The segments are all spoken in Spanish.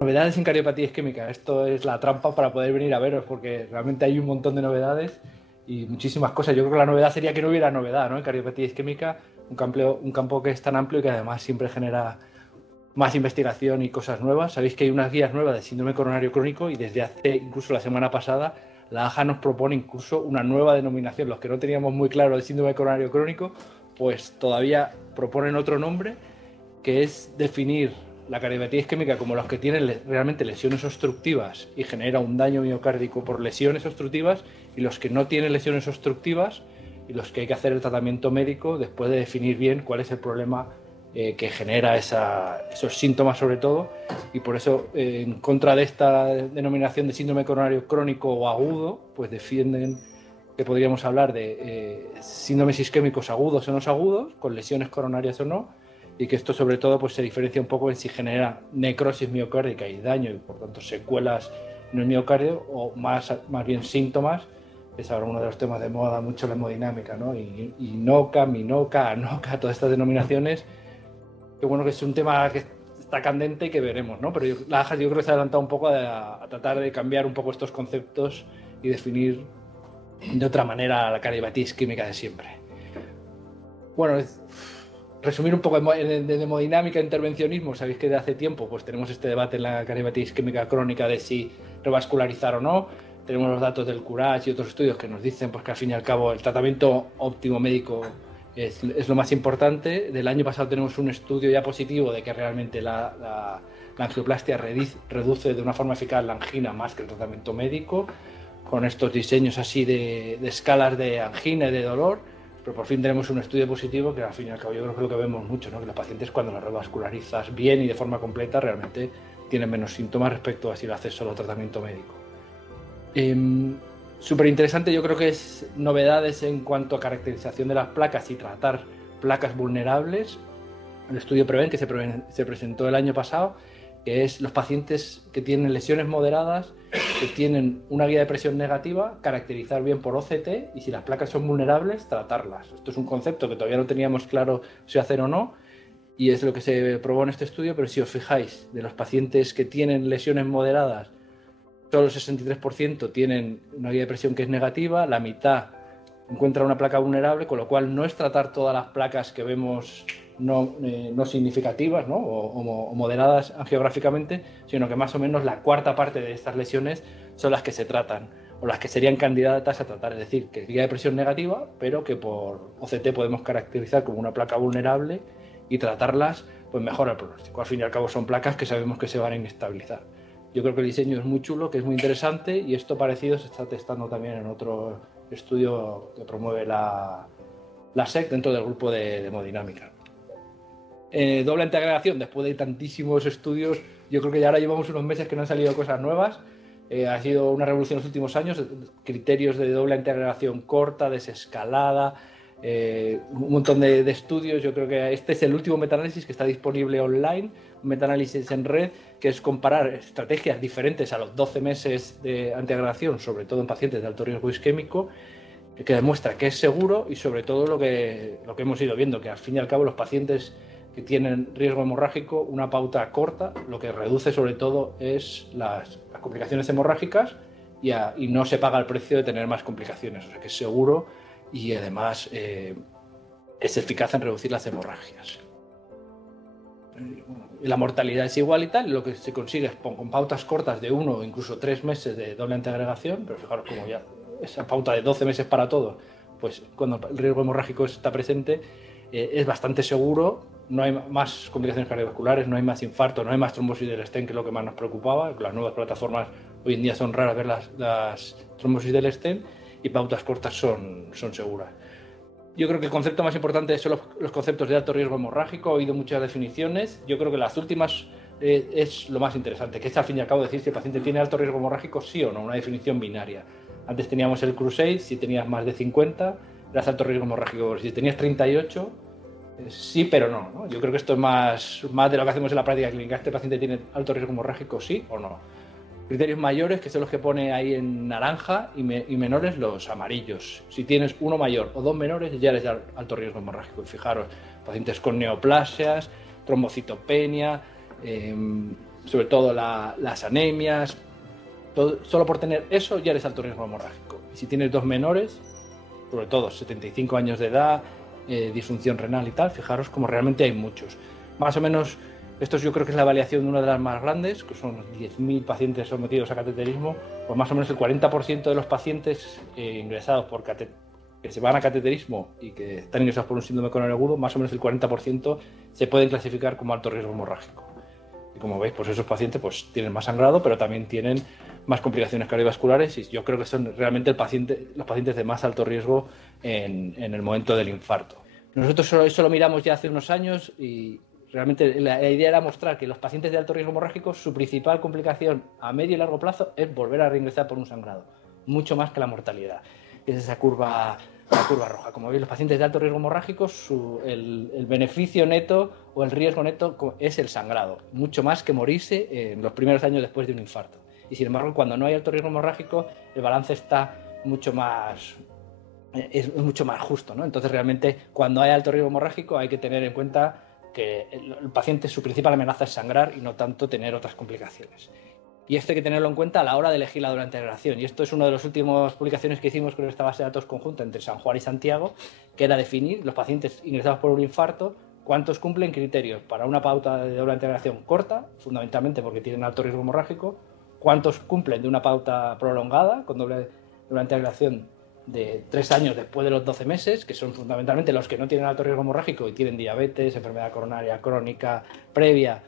Novedades en cardiopatía isquémica. Esto es la trampa para poder venir a veros, porque realmente hay un montón de novedades y muchísimas cosas. Yo creo que la novedad sería que no hubiera novedad, ¿no? En cardiopatía isquémica, un campo que es tan amplio y que además siempre genera más investigación y cosas nuevas. Sabéis que hay unas guías nuevas de síndrome coronario crónico y desde hace incluso la semana pasada la AJA nos propone incluso una nueva denominación. Los que no teníamos muy claro el síndrome coronario crónico, pues todavía proponen otro nombre, que es definir la cardiopatía isquémica como los que tienen realmente lesiones obstructivas y genera un daño miocárdico por lesiones obstructivas, y los que no tienen lesiones obstructivas y los que hay que hacer el tratamiento médico después de definir bien cuál es el problema que genera esos síntomas sobre todo. Y por eso en contra de esta denominación de síndrome coronario crónico o agudo, pues defienden que podríamos hablar de síndromes isquémicos agudos o no agudos, con lesiones coronarias o no, y que esto sobre todo pues se diferencia un poco en si genera necrosis miocárdica y daño y por tanto secuelas en el miocardio, o más bien síntomas, que es ahora uno de los temas de moda mucho la hemodinámica, ¿no? Y NOCA, MINOCA, ANOCA, todas estas denominaciones, que bueno, que es un tema que está candente y que veremos, ¿no? Pero la AJA yo creo que se ha adelantado un poco a tratar de cambiar un poco estos conceptos y definir de otra manera la cardiopatía isquémica de siempre. Bueno, resumir un poco de hemodinámica e intervencionismo. Sabéis que de hace tiempo pues tenemos este debate en la cardiopatía isquémica crónica de si revascularizar o no. Tenemos los datos del CURAGE y otros estudios que nos dicen pues que al fin y al cabo el tratamiento óptimo médico es lo más importante. Del año pasado tenemos un estudio ya positivo de que realmente la angioplastia reduce de una forma eficaz la angina más que el tratamiento médico, con estos diseños así de escalas de angina y de dolor. Pero por fin tenemos un estudio positivo que al fin y al cabo yo creo que es lo que vemos mucho, ¿no? Que los pacientes cuando los revascularizas bien y de forma completa realmente tienen menos síntomas respecto a si lo haces solo tratamiento médico. Súper interesante, yo creo que es novedades en cuanto a caracterización de las placas y tratar placas vulnerables. El estudio PREVENT que se presentó el año pasado, que es los pacientes que tienen lesiones moderadas, que tienen una guía de presión negativa, caracterizar bien por OCT, y si las placas son vulnerables, tratarlas. Esto es un concepto que todavía no teníamos claro si hacer o no, y es lo que se probó en este estudio. Pero si os fijáis, de los pacientes que tienen lesiones moderadas, solo el 63% tienen una guía de presión que es negativa, la mitad encuentra una placa vulnerable, con lo cual no es tratar todas las placas que vemos no significativas, ¿no? o moderadas angiográficamente, sino que más o menos la cuarta parte de estas lesiones son las que se tratan o las que serían candidatas a tratar. Es decir, que guía de presión negativa, pero que por OCT podemos caracterizar como una placa vulnerable y tratarlas, pues mejora el pronóstico. Al fin y al cabo son placas que sabemos que se van a inestabilizar. Yo creo que el diseño es muy chulo, que es muy interesante, y esto parecido se está testando también en otro estudio que promueve la SEC dentro del grupo de hemodinámica. Doble antiagregación, después de tantísimos estudios, yo creo que ya ahora llevamos unos meses que no han salido cosas nuevas. Ha sido una revolución en los últimos años, criterios de doble antiagregación corta, desescalada, un montón de estudios. Yo creo que este es el último metaanálisis que está disponible online, un metaanálisis en red, que es comparar estrategias diferentes a los 12 meses de antiagregación, sobre todo en pacientes de alto riesgo isquémico, que demuestra que es seguro, y sobre todo lo que hemos ido viendo, que al fin y al cabo los pacientes que tienen riesgo hemorrágico, una pauta corta lo que reduce sobre todo es las complicaciones hemorrágicas, y no se paga el precio de tener más complicaciones. O sea que es seguro y además es eficaz en reducir las hemorragias. La mortalidad es igual y tal, lo que se consigue es con pautas cortas de 1 o incluso 3 meses de doble antiagregación, pero fijaros como ya esa pauta de 12 meses para todo, pues cuando el riesgo hemorrágico está presente, es bastante seguro. No hay más complicaciones cardiovasculares, no hay más infarto, no hay más trombosis del stent, que es lo que más nos preocupaba. Las nuevas plataformas hoy en día son raras ver las trombosis del stent, y pautas cortas son seguras. Yo creo que el concepto más importante son los conceptos de alto riesgo hemorrágico. He oído muchas definiciones. Yo creo que las últimas es lo más interesante, que es al fin y al cabo decir si el paciente tiene alto riesgo hemorrágico, sí o no, una definición binaria. Antes teníamos el CRUSADE, si tenías más de 50, eras alto riesgo hemorrágico. Si tenías 38, sí, pero no. Yo creo que esto es más de lo que hacemos en la práctica clínica. ¿Este paciente tiene alto riesgo hemorrágico, sí o no? Criterios mayores, que son los que pone ahí en naranja, y menores los amarillos. Si tienes uno mayor o dos menores, ya eres de alto riesgo hemorrágico. Y fijaros, pacientes con neoplasias, trombocitopenia, sobre todo las anemias, solo por tener eso ya eres alto riesgo hemorrágico. Y si tienes dos menores, sobre todo 75 años de edad, disfunción renal y tal, fijaros como realmente hay muchos. Más o menos, esto yo creo que es la avaliación de una de las más grandes, que son 10.000 pacientes sometidos a cateterismo, pues más o menos el 40% de los pacientes ingresados que se van a cateterismo y que están ingresados por un síndrome coronario agudo, más o menos el 40% se pueden clasificar como alto riesgo hemorrágico. Y como veis, pues esos pacientes pues tienen más sangrado, pero también tienen más complicaciones cardiovasculares, y yo creo que son realmente los pacientes de más alto riesgo en el momento del infarto. Nosotros eso lo miramos ya hace unos años, y realmente la idea era mostrar que los pacientes de alto riesgo hemorrágico, su principal complicación a medio y largo plazo es volver a reingresar por un sangrado, mucho más que la mortalidad. Es esa curva roja. Como veis, los pacientes de alto riesgo hemorrágico, el beneficio neto o el riesgo neto es el sangrado, mucho más que morirse en los primeros años después de un infarto. Y sin embargo, cuando no hay alto riesgo hemorrágico, el balance está mucho más justo, ¿no? Entonces, realmente, cuando hay alto riesgo hemorrágico, hay que tener en cuenta que el paciente, su principal amenaza es sangrar y no tanto tener otras complicaciones. Y esto hay que tenerlo en cuenta a la hora de elegir la durante agregación. Y esto es una de las últimas publicaciones que hicimos con esta base de datos conjunta entre San Juan y Santiago, que era definir los pacientes ingresados por un infarto, cuántos cumplen criterios para una pauta de doble integración corta, fundamentalmente porque tienen alto riesgo hemorrágico, cuántos cumplen de una pauta prolongada con doble integración de 3 años después de los 12 meses, que son fundamentalmente los que no tienen alto riesgo hemorrágico y tienen diabetes, enfermedad coronaria crónica previa,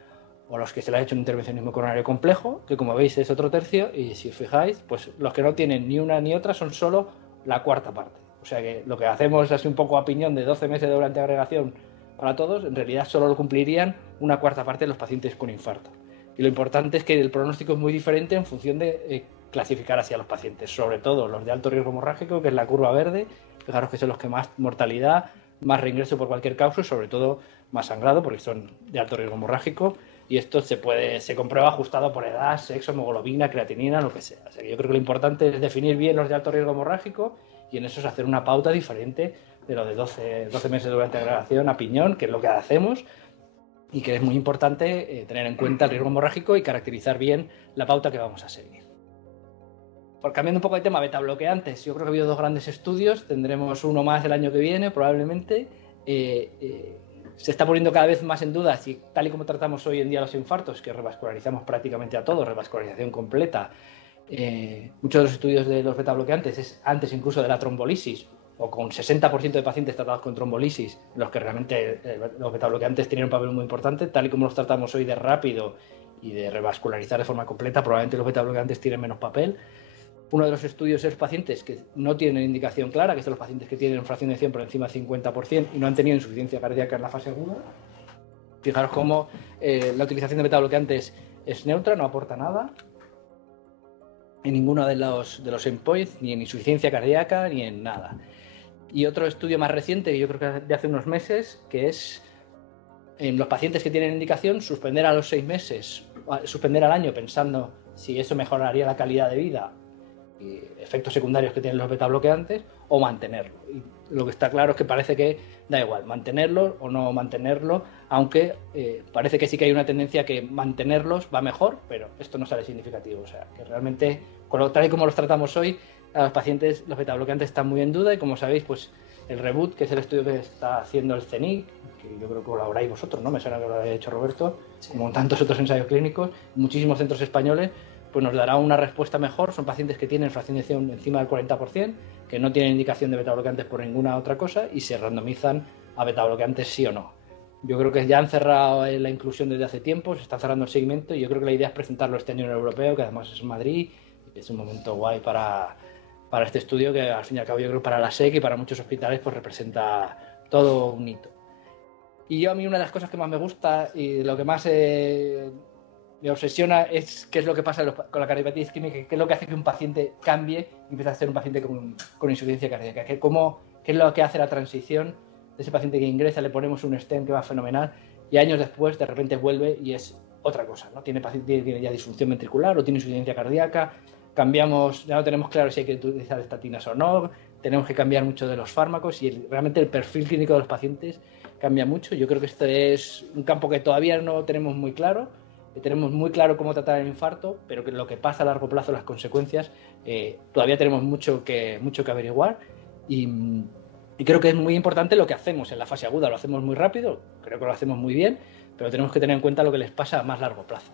o los que se le ha hecho un intervencionismo coronario complejo, que como veis es otro tercio, y si os fijáis, pues los que no tienen ni una ni otra son solo la cuarta parte. O sea que lo que hacemos es así un poco a piñón de 12 meses de doble antiagregación para todos, en realidad solo lo cumplirían una cuarta parte de los pacientes con infarto. Y lo importante es que el pronóstico es muy diferente en función de clasificar así a los pacientes, sobre todo los de alto riesgo hemorrágico, que es la curva verde. Fijaros que son los que más mortalidad, más reingreso por cualquier causa y sobre todo más sangrado, porque son de alto riesgo hemorrágico. Y esto se comprueba ajustado por edad, sexo, hemoglobina, creatinina, lo que sea. O sea que yo creo que lo importante es definir bien los de alto riesgo hemorrágico, y en eso es hacer una pauta diferente de lo de 12 meses de agregación a piñón, que es lo que hacemos, y que es muy importante tener en cuenta el riesgo hemorrágico y caracterizar bien la pauta que vamos a seguir. Por cambiando un poco de tema, betabloqueantes, yo creo que ha habido 2 grandes estudios, tendremos uno más el año que viene probablemente. Se está poniendo cada vez más en duda si, tal y como tratamos hoy en día los infartos, que revascularizamos prácticamente a todos, revascularización completa, muchos de los estudios de los betabloqueantes es antes incluso de la trombolisis, o con 60% de pacientes tratados con trombolisis, los que realmente los betabloqueantes tienen un papel muy importante, tal y como los tratamos hoy de rápido y de revascularizar de forma completa, probablemente los betabloqueantes tienen menos papel. Uno de los estudios es pacientes que no tienen indicación clara, que son los pacientes que tienen fracción de 100 por encima del 50% y no han tenido insuficiencia cardíaca en la fase aguda. Fijaros cómo la utilización de betabloqueantes es neutra, no aporta nada en ninguno de los endpoints, ni en insuficiencia cardíaca, ni en nada. Y otro estudio más reciente, que yo creo que de hace unos meses, que es en los pacientes que tienen indicación, suspender a los 6 meses, suspender al año pensando si eso mejoraría la calidad de vida, efectos secundarios que tienen los betabloqueantes, o mantenerlo. Y lo que está claro es que parece que da igual mantenerlo o no mantenerlo, aunque parece que sí que hay una tendencia que mantenerlos va mejor, pero esto no sale significativo. O sea, que realmente, tal y como los tratamos hoy, a los pacientes los betabloqueantes están muy en duda, y como sabéis, pues el REBOOT, que es el estudio que está haciendo el CENIC, que yo creo que colaboráis vosotros, ¿no? Me suena que lo haya hecho Roberto, sí, como en tantos otros ensayos clínicos, muchísimos centros españoles, pues nos dará una respuesta mejor. Son pacientes que tienen fracción de eyección encima del 40%, que no tienen indicación de betabloqueantes por ninguna otra cosa y se randomizan a betabloqueantes sí o no. Yo creo que ya han cerrado la inclusión desde hace tiempo, se está cerrando el seguimiento, y yo creo que la idea es presentarlo este año en el europeo, que además es en Madrid, y es un momento guay para este estudio, que al fin y al cabo yo creo que para la SEC y para muchos hospitales pues representa todo un hito. Y a mí una de las cosas que más me gusta y lo que más me obsesiona es qué es lo que pasa con la cardiopatía isquémica, qué es lo que hace que un paciente cambie y empiece a ser un paciente con insuficiencia cardíaca, qué es lo que hace la transición de ese paciente que ingresa, le ponemos un stent que va fenomenal y años después de repente vuelve y es otra cosa, ¿no? Tiene ya disfunción ventricular o tiene insuficiencia cardíaca, cambiamos, ya no tenemos claro si hay que utilizar estatinas o no, tenemos que cambiar mucho de los fármacos y realmente el perfil clínico de los pacientes cambia mucho. Yo creo que este es un campo que todavía no tenemos muy claro, tenemos muy claro cómo tratar el infarto, pero que lo que pasa a largo plazo, las consecuencias, todavía tenemos mucho que averiguar y creo que es muy importante lo que hacemos en la fase aguda. Lo hacemos muy rápido, creo que lo hacemos muy bien, pero tenemos que tener en cuenta lo que les pasa a más largo plazo.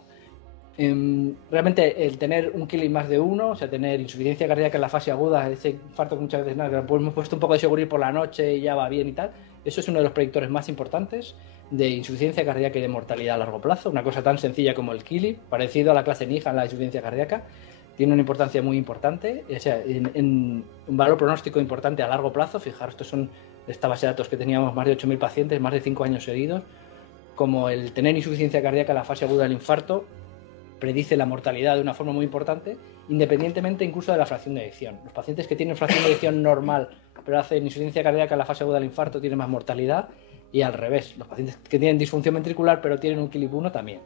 Realmente el tener un killing más de 1, o sea, tener insuficiencia cardíaca en la fase aguda, ese infarto que muchas veces nada, pues hemos puesto un poco de Segurir por la noche y ya va bien y tal, eso es uno de los predictores más importantes de insuficiencia cardíaca y de mortalidad a largo plazo. Una cosa tan sencilla como el killing, parecido a la clase NIHA en la insuficiencia cardíaca, tiene una importancia muy importante, o sea, en un valor pronóstico importante a largo plazo. Fijaros, estos son esta base de datos que teníamos más de 8.000 pacientes, más de 5 años seguidos, como el tener insuficiencia cardíaca en la fase aguda del infarto predice la mortalidad de una forma muy importante, independientemente incluso de la fracción de eyección. Los pacientes que tienen fracción de eyección normal, pero hacen insuficiencia cardíaca en la fase aguda del infarto, tienen más mortalidad, y al revés, los pacientes que tienen disfunción ventricular, pero tienen un KILIP-1 también.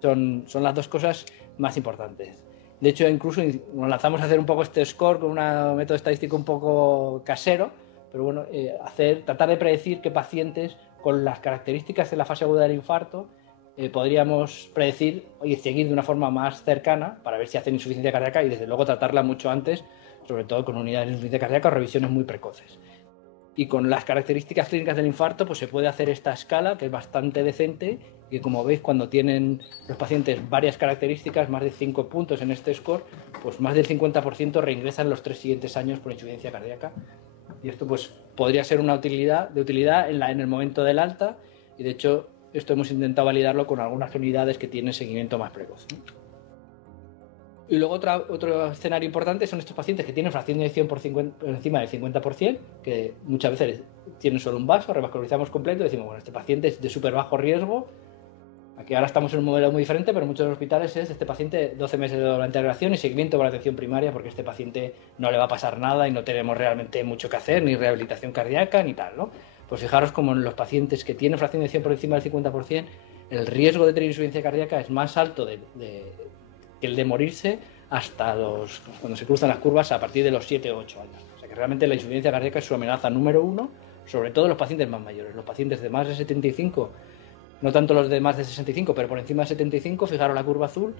Son las dos cosas más importantes. De hecho, incluso nos lanzamos a hacer un poco este score con un método estadístico un poco casero, pero bueno, tratar de predecir qué pacientes con las características de la fase aguda del infarto podríamos predecir y seguir de una forma más cercana para ver si hacen insuficiencia cardíaca y desde luego tratarla mucho antes, sobre todo con unidades de insuficiencia cardíaca o revisiones muy precoces. Y con las características clínicas del infarto pues se puede hacer esta escala que es bastante decente y como veis cuando tienen los pacientes varias características, más de 5 puntos en este score, pues más del 50% reingresan los 3 siguientes años por insuficiencia cardíaca. Y esto pues podría ser una utilidad en el momento del alta y de hecho esto hemos intentado validarlo con algunas unidades que tienen seguimiento más precoz, ¿no? Y luego otro escenario importante son estos pacientes que tienen fracción de eyección por encima del 50%, que muchas veces tienen solo un vaso, revascularizamos completo y decimos, bueno, este paciente es de súper bajo riesgo. Aquí ahora estamos en un modelo muy diferente, pero en muchos hospitales es este paciente 12 meses de doble integración y seguimiento con la atención primaria, porque este paciente no le va a pasar nada y no tenemos realmente mucho que hacer, ni rehabilitación cardíaca, ni tal, ¿no? Pues fijaros como en los pacientes que tienen fracción de eyección por encima del 50%, el riesgo de tener insuficiencia cardíaca es más alto que el de morirse hasta cuando se cruzan las curvas a partir de los 7 o 8 años. O sea que realmente la insuficiencia cardíaca es su amenaza número 1, sobre todo los pacientes más mayores. Los pacientes de más de 75, no tanto los de más de 65, pero por encima de 75, fijaros la curva azul,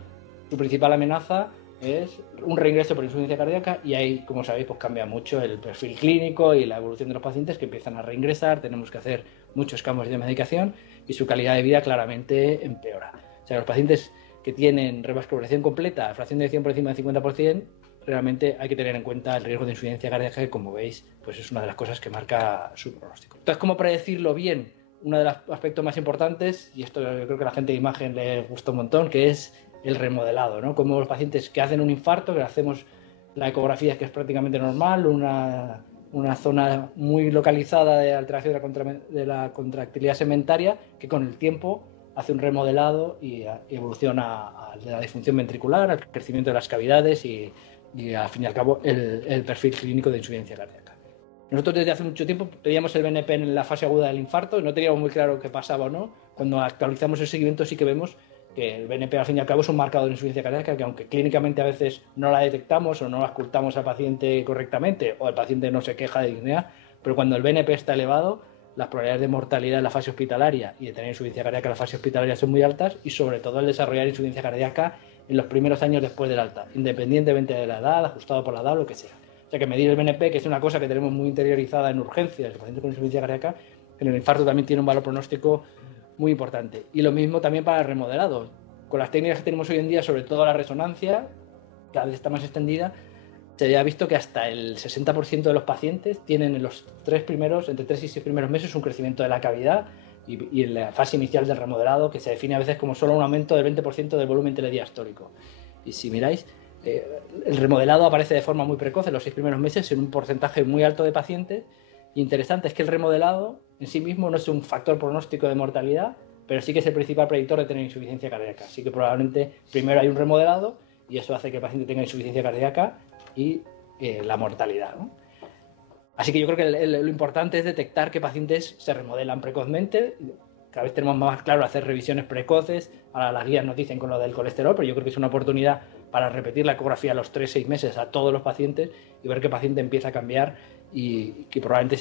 su principal amenaza es un reingreso por insuficiencia cardíaca y ahí, como sabéis, pues cambia mucho el perfil clínico y la evolución de los pacientes que empiezan a reingresar, tenemos que hacer muchos cambios de medicación y su calidad de vida claramente empeora. O sea, los pacientes que tienen revascularización completa, fracción de eyección por encima del 50%, realmente hay que tener en cuenta el riesgo de insuficiencia cardíaca, que como veis, pues es una de las cosas que marca su pronóstico. Entonces, ¿cómo predecirlo bien? Uno de los aspectos más importantes, y esto yo creo que a la gente de imagen le gusta un montón, que es el remodelado, ¿no? Como los pacientes que hacen un infarto, que hacemos la ecografía que es prácticamente normal, una zona muy localizada de alteración de la contractilidad segmentaria, que con el tiempo hace un remodelado y evoluciona a la disfunción ventricular, al crecimiento de las cavidades y al fin y al cabo el perfil clínico de insuficiencia cardíaca. Nosotros desde hace mucho tiempo pedíamos el BNP en la fase aguda del infarto y no teníamos muy claro qué pasaba o no. Cuando actualizamos el seguimiento sí que vemos que el BNP al fin y al cabo es un marcador de insuficiencia cardíaca que aunque clínicamente a veces no la detectamos o no la ocultamos al paciente correctamente o el paciente no se queja de disnea, pero cuando el BNP está elevado, las probabilidades de mortalidad en la fase hospitalaria y de tener insuficiencia cardíaca en la fase hospitalaria son muy altas y sobre todo el desarrollar insuficiencia cardíaca en los primeros años después del alta, independientemente de la edad, ajustado por la edad o lo que sea. O sea que medir el BNP, que es una cosa que tenemos muy interiorizada en urgencias, el paciente con insuficiencia cardíaca, en el infarto también tiene un valor pronóstico muy importante. Y lo mismo también para el remodelado. Con las técnicas que tenemos hoy en día, sobre todo la resonancia, cada vez está más extendida, se ha visto que hasta el 60% de los pacientes tienen en los entre 3 y 6 primeros meses un crecimiento de la cavidad y en la fase inicial del remodelado, que se define a veces como solo un aumento del 20% del volumen telediastólico. Y si miráis, el remodelado aparece de forma muy precoz en los 6 primeros meses en un porcentaje muy alto de pacientes. Y interesante es que el remodelado en sí mismo no es un factor pronóstico de mortalidad, pero sí que es el principal predictor de tener insuficiencia cardíaca. Así que probablemente primero hay un remodelado y eso hace que el paciente tenga insuficiencia cardíaca y la mortalidad, ¿no? Así que yo creo que lo importante es detectar qué pacientes se remodelan precozmente, cada vez tenemos más claro hacer revisiones precoces. Ahora las guías nos dicen con lo del colesterol, pero yo creo que es una oportunidad para repetir la ecografía a los 3-6 meses a todos los pacientes y ver qué paciente empieza a cambiar, y que probablemente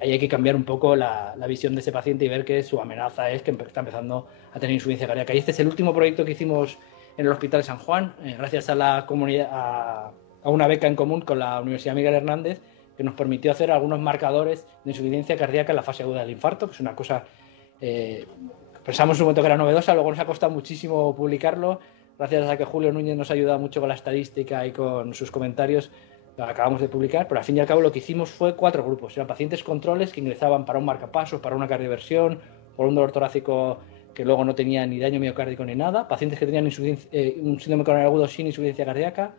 ahí hay que cambiar un poco la visión de ese paciente y ver que su amenaza es que está empezando a tener insuficiencia cardíaca. Y este es el último proyecto que hicimos en el Hospital San Juan, gracias a la comunidad, a una beca en común con la Universidad Miguel Hernández, que nos permitió hacer algunos marcadores de insuficiencia cardíaca en la fase aguda del infarto, que es una cosa pensamos en un momento que era novedosa, luego nos ha costado muchísimo publicarlo, gracias a que Julio Núñez nos ha ayudado mucho con la estadística y con sus comentarios, lo acabamos de publicar, pero al fin y al cabo lo que hicimos fue 4 grupos, eran pacientes controles que ingresaban para un marcapasos, para una cardioversión, por un dolor torácico que luego no tenía ni daño miocárdico ni nada, pacientes que tenían un síndrome coronario agudo sin insuficiencia cardíaca,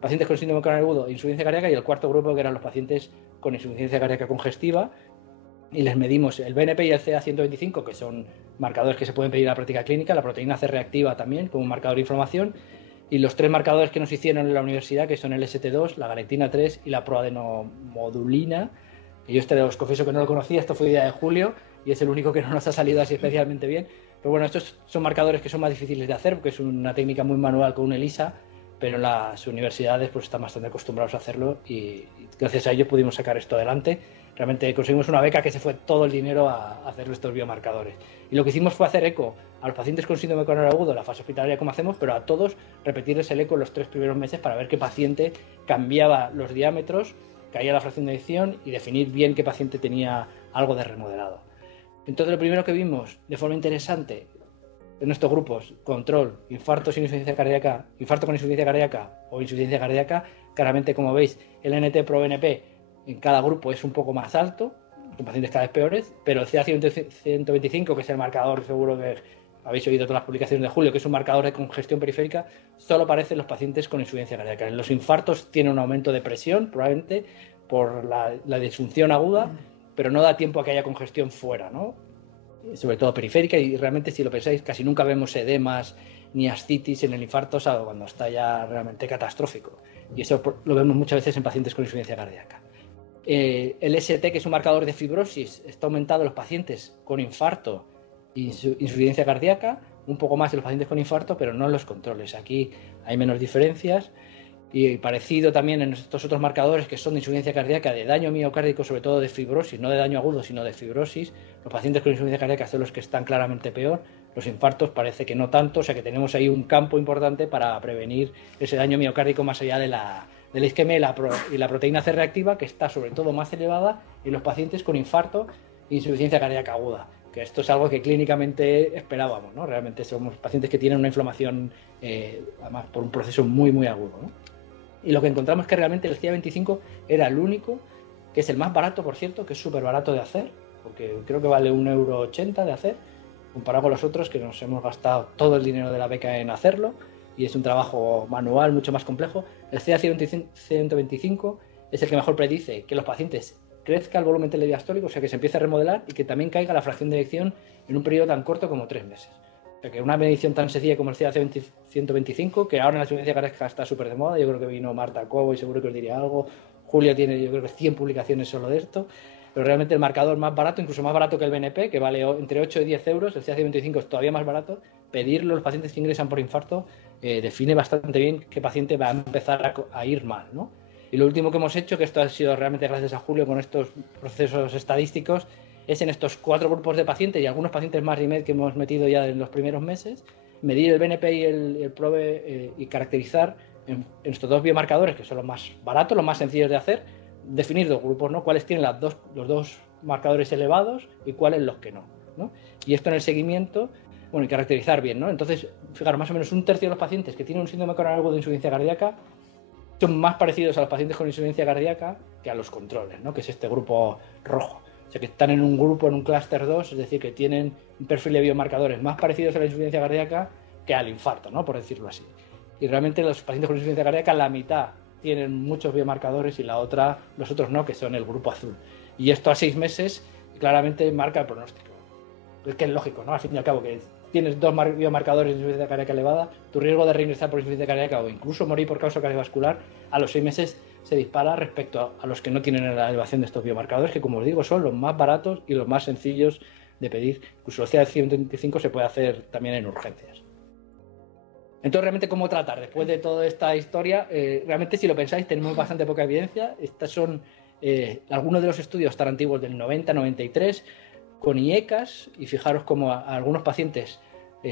pacientes con síndrome coronario agudo e insuficiencia cardíaca, y el cuarto grupo que eran los pacientes con insuficiencia cardíaca congestiva, y les medimos el BNP y el CA125, que son marcadores que se pueden pedir a la práctica clínica, la proteína C reactiva también como un marcador de inflamación, y los 3 marcadores que nos hicieron en la universidad, que son el ST2, la galectina 3 y la proadenomodulina, que yo os confieso que no lo conocía, esto fue idea de Julio y es el único que no nos ha salido así especialmente bien, pero bueno, estos son marcadores que son más difíciles de hacer porque es una técnica muy manual con un ELISA, pero en las universidades pues están bastante acostumbrados a hacerlo y gracias a ello pudimos sacar esto adelante. Realmente conseguimos una beca que se fue todo el dinero a hacer estos biomarcadores. Y lo que hicimos fue hacer eco a los pacientes con síndrome coronario agudo en la fase hospitalaria, como hacemos, pero a todos repetirles el eco en los 3 primeros meses para ver qué paciente cambiaba los diámetros, caía la fracción de eyección y definir bien qué paciente tenía algo de remodelado. Entonces lo primero que vimos de forma interesante en estos grupos, control, infarto sin insuficiencia cardíaca, infarto con insuficiencia cardíaca o insuficiencia cardíaca, claramente como veis el NT-proBNP en cada grupo es un poco más alto, con pacientes cada vez peores, pero el CA125, que es el marcador, seguro que habéis oído todas las publicaciones de Julio, que es un marcador de congestión periférica, solo aparece en los pacientes con insuficiencia cardíaca. En los infartos tiene un aumento de presión, probablemente por la disfunción aguda, pero no da tiempo a que haya congestión fuera, ¿no? Sobre todo periférica, y realmente si lo pensáis casi nunca vemos edemas ni ascitis en el infarto, salvo cuando está ya realmente catastrófico, y eso lo vemos muchas veces en pacientes con insuficiencia cardíaca. El ST, que es un marcador de fibrosis, está aumentado en los pacientes con infarto e insuficiencia cardíaca, un poco más en los pacientes con infarto, pero no en los controles. Aquí hay menos diferencias, y parecido también en estos otros marcadores que son de insuficiencia cardíaca, de daño miocárdico, sobre todo de fibrosis, no de daño agudo, sino de fibrosis. Los pacientes con insuficiencia cardíaca son los que están claramente peor, los infartos parece que no tanto, o sea que tenemos ahí un campo importante para prevenir ese daño miocárdico más allá de la isquemia y la proteína C reactiva, que está sobre todo más elevada en los pacientes con infarto e insuficiencia cardíaca aguda, que esto es algo que clínicamente esperábamos, ¿no? Realmente somos pacientes que tienen una inflamación, además por un proceso muy, muy agudo, ¿no? Y lo que encontramos es que realmente el CA25 era el único, que es el más barato, por cierto, que es súper barato de hacer, porque creo que vale 1,80 € de hacer, comparado con los otros que nos hemos gastado todo el dinero de la beca en hacerlo, y es un trabajo manual mucho más complejo. El CA125 es el que mejor predice que los pacientes crezca el volumen telediastólico, o sea que se empiece a remodelar y que también caiga la fracción de eyección en un periodo tan corto como 3 meses. O sea que una medición tan sencilla como el CA125, que ahora en la insuficiencia cardíaca está súper de moda, yo creo que vino Marta Cobo y seguro que os diría algo, Julia tiene yo creo que 100 publicaciones solo de esto, pero realmente el marcador más barato, incluso más barato que el BNP, que vale entre 8 y 10 euros, el CA125 es todavía más barato, pedirlo a los pacientes que ingresan por infarto define bastante bien qué paciente va a empezar a ir mal, ¿no? Y lo último que hemos hecho, que esto ha sido realmente gracias a Julio con estos procesos estadístictos, es en estos 4 grupos de pacientes y algunos pacientes más RIMED que hemos metido ya en los primeros meses, medir el BNP y el PROBE y caracterizar en estos 2 biomarcadores, que son los más baratos, los más sencillos de hacer, definir 2 grupos, ¿no? Cuáles tienen los 2 marcadores elevados y cuáles los que no, ¿no? Y esto en el seguimiento, bueno, y caracterizar bien, ¿no? Entonces, fijaros, más o menos 1/3 de los pacientes que tienen un síndrome coronario agudo de insuficiencia cardíaca son más parecidos a los pacientes con insuficiencia cardíaca que a los controles, ¿no? Que es este grupo rojo. O sea, que están en un grupo, en un clúster 2, es decir, que tienen un perfil de biomarcadores más parecidos a la insuficiencia cardíaca que al infarto, ¿no? Por decirlo así. Y realmente los pacientes con insuficiencia cardíaca, la mitad tienen muchos biomarcadores y la otra, los otros no, que son el grupo azul. Y esto a 6 meses claramente marca el pronóstico. Es que es lógico, ¿no? Al fin y al cabo, que tienes 2 biomarcadores de insuficiencia cardíaca elevada, tu riesgo de reingresar por insuficiencia cardíaca o incluso morir por causa cardiovascular a los 6 meses se dispara respecto a los que no tienen la elevación de estos biomarcadores, que como os digo son los más baratos y los más sencillos de pedir. Incluso el CA-125 se puede hacer también en urgencias. Entonces, realmente, ¿cómo tratar? Después de toda esta historia, realmente, si lo pensáis, tenemos bastante poca evidencia. Estas son algunos de los estudios tan antiguos del 90-93 con IECAS, y fijaros como algunos pacientes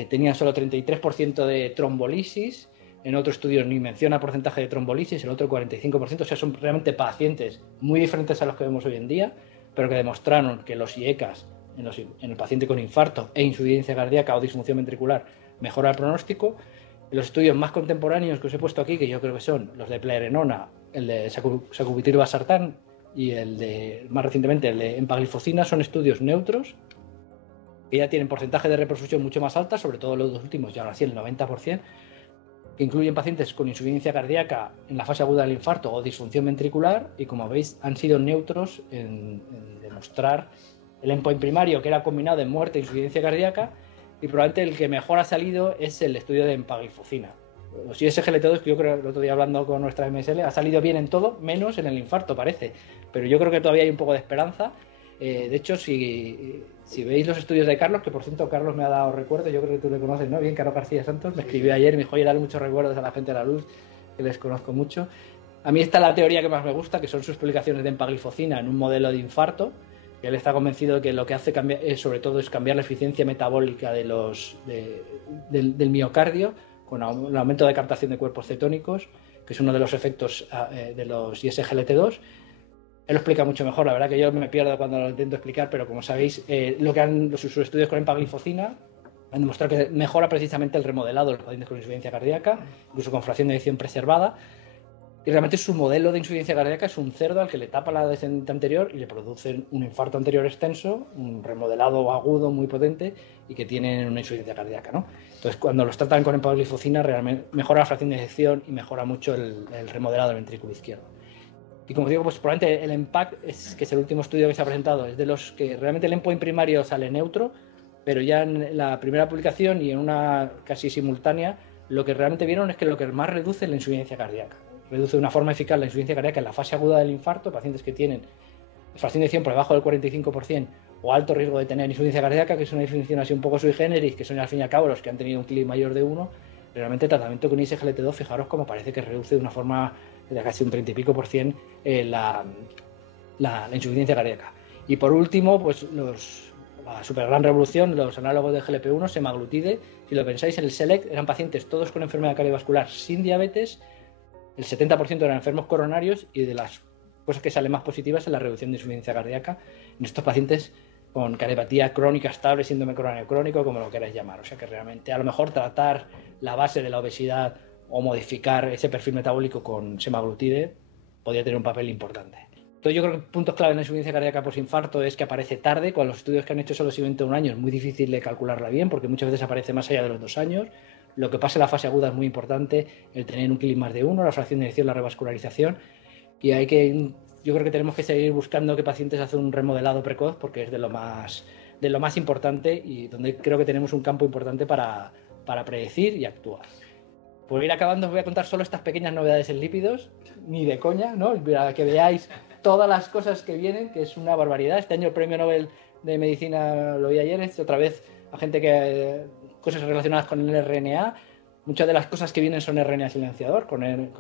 tenían solo 33% de trombolisis, en otro estudio ni menciona porcentaje de trombolisis, el otro 45%, o sea, son realmente pacientes muy diferentes a los que vemos hoy en día, pero que demostraron que los IECAS en el paciente con infarto e insuficiencia cardíaca o disfunción ventricular mejora el pronóstico. Los estudios más contemporáneos que os he puesto aquí, que yo creo que son los de Plerenona, el de sacubitril/valsartán y más recientemente el de empagliflozina, son estudios neutros que ya tienen porcentaje de reperfusión mucho más alta, sobre todo los dos últimos, ya ahora sí el 90%, que incluyen pacientes con insuficiencia cardíaca en la fase aguda del infarto o disfunción ventricular, y como veis han sido neutros en demostrar el endpoint primario, que era combinado de muerte e insuficiencia cardíaca, y probablemente el que mejor ha salido es el estudio de empagliflozina. Los ISGLT2, que yo creo que el otro día hablando con nuestra MSL, ha salido bien en todo, menos en el infarto parece, pero yo creo que todavía hay un poco de esperanza. De hecho, si veis los estudios de Carlos, que por cierto Carlos me ha dado recuerdos, yo creo que tú le conoces, ¿no? Bien, Carlos García Santos, me escribió ayer y me dijo, oye, dale muchos recuerdos a la gente de la luz, que les conozco mucho. A mí está la teoría que más me gusta, que son sus publicaciones de empagliflozina en un modelo de infarto, que él está convencido de que lo que hace sobre todo es cambiar la eficiencia metabólica del miocardio con un aumento de captación de cuerpos cetónicos, que es uno de los efectos de los ISGLT2. Él lo explica mucho mejor, la verdad que yo me pierdo cuando lo intento explicar, pero como sabéis, sus estudios con empagliflozina han demostrado que mejora precisamente el remodelado de los pacientes con insuficiencia cardíaca, incluso con fracción de eyección preservada, y realmente su modelo de insuficiencia cardíaca es un cerdo al que le tapa la descendente anterior y le producen un infarto anterior extenso, un remodelado agudo muy potente y que tienen una insuficiencia cardíaca, ¿no? Entonces, cuando los tratan con empagliflozina, realmente mejora la fracción de eyección y mejora mucho el remodelado del ventrículo izquierdo. Y como digo, pues probablemente el EMPACT, que es el último estudio que se ha presentado, es de los que realmente el endpoint primario sale neutro, pero ya en la primera publicación y en una casi simultánea, lo que realmente vieron es que lo que más reduce es la insuficiencia cardíaca. Reduce de una forma eficaz la insuficiencia cardíaca en la fase aguda del infarto, pacientes que tienen fracción de eyección por debajo del 45% o alto riesgo de tener insuficiencia cardíaca, que es una definición así un poco sui generis, que son al fin y al cabo los que han tenido un CLI mayor de 1, realmente el tratamiento con ISGLT2, fijaros cómo parece que reduce de una forma de casi un 30 y pico por cien la insuficiencia cardíaca. Y por último, pues la super gran revolución, los análogos de GLP-1, semaglutide. Si lo pensáis, en el SELECT eran pacientes todos con enfermedad cardiovascular sin diabetes, el 70% eran enfermos coronarios, y de las cosas que salen más positivas es la reducción de insuficiencia cardíaca en estos pacientes con cardiopatía crónica estable, síndrome coronario crónico, como lo queráis llamar. O sea que realmente a lo mejor tratar la base de la obesidad o modificar ese perfil metabólico con semaglutide podría tener un papel importante. Entonces yo creo que puntos clave en la insuficiencia cardíaca posinfarto es que aparece tarde. Con los estudios que han hecho solo siguiente un año es muy difícil de calcularla bien, porque muchas veces aparece más allá de los 2 años. Lo que pasa en la fase aguda es muy importante, el tener un CLI más de 1, la fracción de eyección, la revascularización, y yo creo que tenemos que seguir buscando qué pacientes hacen un remodelado precoz, porque es de lo más importante y donde creo que tenemos un campo importante para predecir y actuar. Por ir acabando, os voy a contar solo estas pequeñas novedades en lípidos, ni de coña, ¿no? Para que veáis todas las cosas que vienen, que es una barbaridad. Este año el premio Nobel de Medicina, lo vi ayer, es otra vez a gente que cosas relacionadas con el RNA. Muchas de las cosas que vienen son RNA silenciador, con el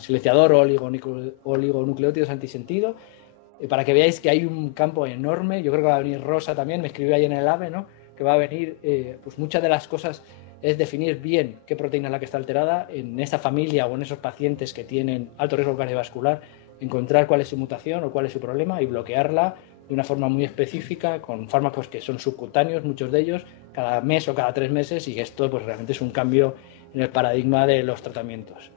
silenciador o oligonucleótidos antisentido. Para que veáis que hay un campo enorme. Yo creo que va a venir Rosa también, me escribió ahí en el AVE, ¿no? Que va a venir, pues muchas de las cosas es definir bien qué proteína es la que está alterada en esa familia o en esos pacientes que tienen alto riesgo cardiovascular, encontrar cuál es su mutación o cuál es su problema y bloquearla de una forma muy específica con fármacos que son subcutáneos, muchos de ellos, cada mes o cada 3 meses, y esto pues realmente es un cambio en el paradigma de los tratamientos.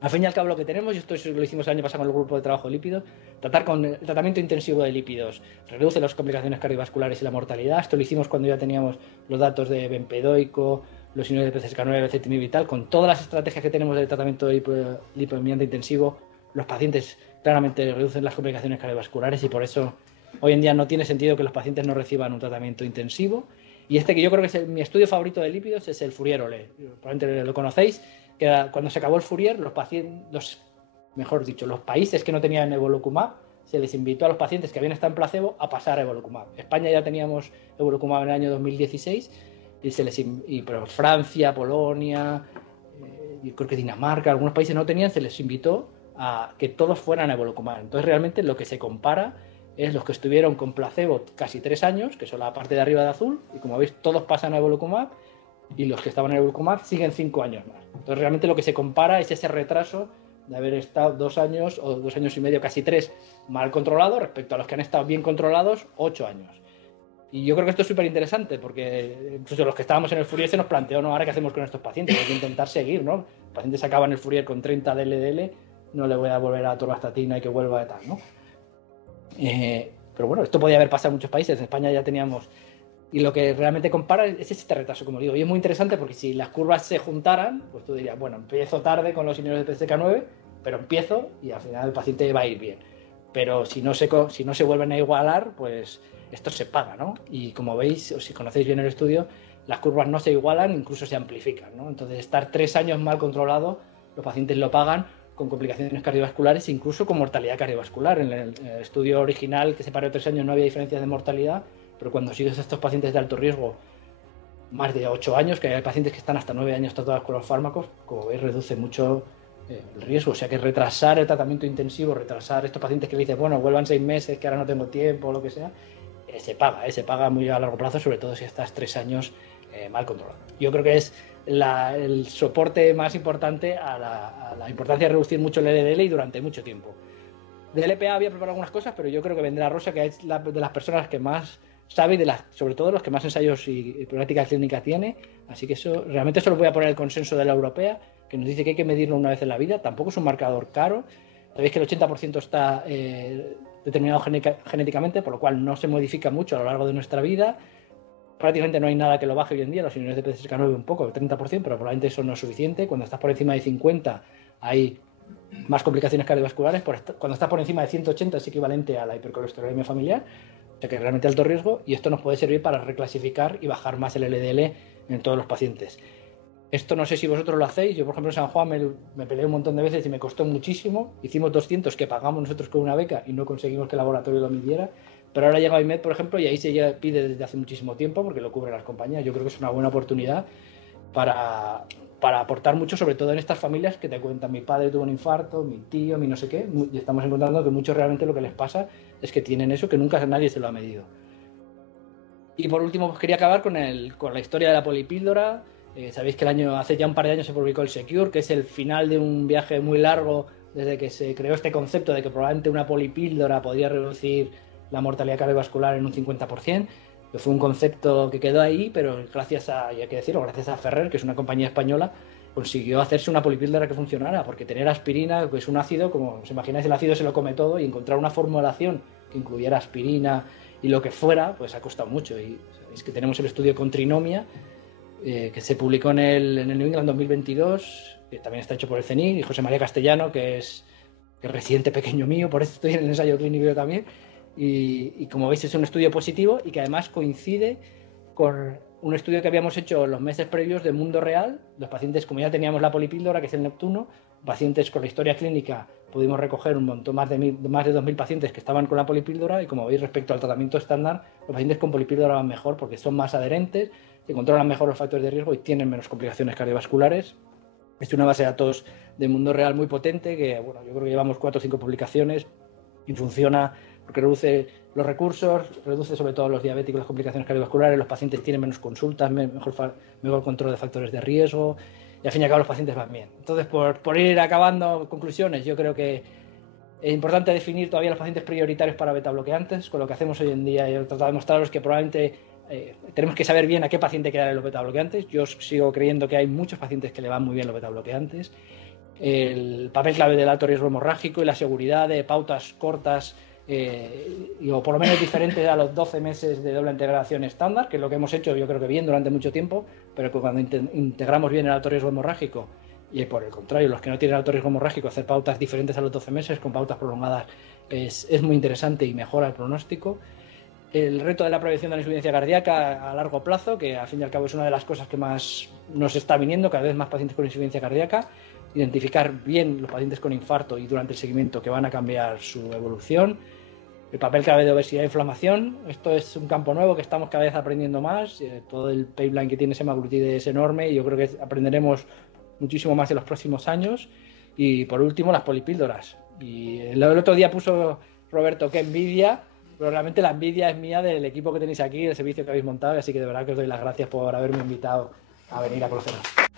Al fin y al cabo lo que tenemos, y esto lo hicimos el año pasado con el grupo de trabajo de lípidos, tratar con el tratamiento intensivo de lípidos, reduce las complicaciones cardiovasculares y la mortalidad. Esto lo hicimos cuando ya teníamos los datos de bempedoico, los inhibidores de PCSK9, becetinib y tal. Con todas las estrategias que tenemos de tratamiento de lipoenviante intensivo, los pacientes claramente reducen las complicaciones cardiovasculares, y por eso hoy en día no tiene sentido que los pacientes no reciban un tratamiento intensivo. Y que yo creo que es mi estudio favorito de lípidos es el Fourier-Olé. Probablemente lo conocéis, que cuando se acabó el Fourier, los países que no tenían evolocumab se les invitó a los pacientes que habían estado en placebo a pasar a evolocumab. España ya teníamos evolocumab en el año 2016, pero Francia, Polonia, yo creo que Dinamarca, algunos países no tenían, se les invitó a que todos fueran a evolocumab. Entonces realmente lo que se compara es los que estuvieron con placebo casi 3 años, que son la parte de arriba de azul, y como veis todos pasan a evolocumab, y los que estaban en evolocumab siguen 5 años más. Entonces realmente lo que se compara es ese retraso de haber estado 2 años o 2 años y medio, casi 3, mal controlados respecto a los que han estado bien controlados 8 años. Y yo creo que esto es súper interesante porque incluso los que estábamos en el Fourier se nos planteó, ¿no? Ahora qué hacemos con estos pacientes, hay que intentar seguir, ¿no? Los pacientes acaban el Fourier con 30 de LDL, no le voy a volver a atorvastatina y que vuelva de tal, ¿no? Pero bueno, esto podía haber pasado en muchos países, en España ya teníamos. Y lo que realmente compara es este retraso, como digo. Y es muy interesante porque si las curvas se juntaran, pues tú dirías, bueno, empiezo tarde con los inhibidores de PCSK9, pero empiezo y al final el paciente va a ir bien. Pero si no se vuelven a igualar, pues esto se paga, ¿no? Y como veis, o si conocéis bien el estudio, las curvas no se igualan, incluso se amplifican, ¿no? Entonces, estar 3 años mal controlado, los pacientes lo pagan con complicaciones cardiovasculares, incluso con mortalidad cardiovascular. En el estudio original que separó 3 años no había diferencias de mortalidad, pero cuando sigues a estos pacientes de alto riesgo más de 8 años, que hay pacientes que están hasta 9 años tratados con los fármacos, como veis, reduce mucho el riesgo. O sea que retrasar el tratamiento intensivo, retrasar estos pacientes que le dicen, bueno, vuelvan 6 meses, que ahora no tengo tiempo, o lo que sea, se paga muy a largo plazo, sobre todo si estás 3 años mal controlado. Yo creo que es el soporte más importante a la importancia de reducir mucho el LDL y durante mucho tiempo. De LPA había preparado algunas cosas, pero yo creo que vendrá Rosa, que es de las personas que más sabe y sobre todo los que más ensayos y práctica clínica tiene. Así que realmente solo voy a poner el consenso de la europea, que nos dice que hay que medirlo una vez en la vida. Tampoco es un marcador caro. Sabéis que el 80% está determinado genéticamente, por lo cual no se modifica mucho a lo largo de nuestra vida. Prácticamente no hay nada que lo baje hoy en día, los inhibidores de PCSK9 un poco, el 30%, pero probablemente eso no es suficiente. Cuando estás por encima de 50 hay más complicaciones cardiovasculares. Cuando estás por encima de 180 es equivalente a la hipercolesterolemia familiar, o sea que es realmente alto riesgo, y esto nos puede servir para reclasificar y bajar más el LDL en todos los pacientes. Esto no sé si vosotros lo hacéis. Yo, por ejemplo, en San Juan me peleé un montón de veces y me costó muchísimo. Hicimos 200 que pagamos nosotros con una beca y no conseguimos que el laboratorio lo midiera. Pero ahora llega IMED, por ejemplo, y ahí se pide desde hace muchísimo tiempo porque lo cubren las compañías. Yo creo que es una buena oportunidad para aportar mucho, sobre todo en estas familias que te cuentan, mi padre tuvo un infarto, mi tío, mi no sé qué, y estamos encontrando que muchos realmente lo que les pasa es que tienen eso, que nunca nadie se lo ha medido. Y por último, pues quería acabar con la historia de la polipíldora. Sabéis que hace ya un par de años se publicó el SECURE, que es el final de un viaje muy largo desde que se creó este concepto de que probablemente una polipíldora podría reducir la mortalidad cardiovascular en un 50%. Que fue un concepto que quedó ahí, pero gracias a Ferrer, que es una compañía española, consiguió hacerse una polipíldora que funcionara, porque tener aspirina, que es un ácido, como os imagináis, el ácido se lo come todo, y encontrar una formulación que incluyera aspirina y lo que fuera, pues ha costado mucho. Y sabéis que tenemos el estudio con Trinomia, que se publicó en el New England 2022, que también está hecho por el CENIC, y José María Castellano, que es residente pequeño mío, por eso estoy en el ensayo clínico yo también. Y como veis es un estudio positivo y que además coincide con un estudio que habíamos hecho los meses previos de mundo real. Los pacientes, como ya teníamos la polipíldora, que es el Neptuno, pacientes con la historia clínica, pudimos recoger un montón, más de 2.000 pacientes que estaban con la polipíldora, y como veis respecto al tratamiento estándar, los pacientes con polipíldora van mejor porque son más adherentes, se controlan mejor los factores de riesgo y tienen menos complicaciones cardiovasculares. Es una base de datos de mundo real muy potente que, bueno, yo creo que llevamos 4 o 5 publicaciones y funciona porque reduce los recursos, reduce sobre todo los diabéticos, las complicaciones cardiovasculares, los pacientes tienen menos consultas, mejor control de factores de riesgo, y al fin y al cabo los pacientes van bien. Entonces, por ir acabando conclusiones, yo creo que es importante definir todavía los pacientes prioritarios para betabloqueantes. Con lo que hacemos hoy en día, he tratado de mostraros que probablemente tenemos que saber bien a qué paciente hay que darle los betabloqueantes. Yo sigo creyendo que hay muchos pacientes que le van muy bien los betabloqueantes. El papel clave del alto riesgo hemorrágico y la seguridad de pautas cortas, o por lo menos diferentes a los 12 meses de doble integración estándar, que es lo que hemos hecho yo creo que bien durante mucho tiempo, pero que cuando integramos bien el alto riesgo hemorrágico, y por el contrario, los que no tienen alto riesgo hemorrágico, hacer pautas diferentes a los 12 meses con pautas prolongadas es muy interesante y mejora el pronóstico. El reto de la prevención de la insuficiencia cardíaca a largo plazo, que al fin y al cabo es una de las cosas que más nos está viniendo, cada vez más pacientes con insuficiencia cardíaca. Identificar bien los pacientes con infarto y durante el seguimiento que van a cambiar su evolución. el papel clave de obesidad e inflamación. Esto es un campo nuevo que estamos cada vez aprendiendo más. Todo el pipeline que tiene semaglutide es enorme y yo creo que aprenderemos muchísimo más en los próximos años. Y por último, las polipíldoras. Y el otro día puso Roberto, qué envidia, pero realmente la envidia es mía del equipo que tenéis aquí, el servicio que habéis montado, así que de verdad que os doy las gracias por haberme invitado a venir a conoceros.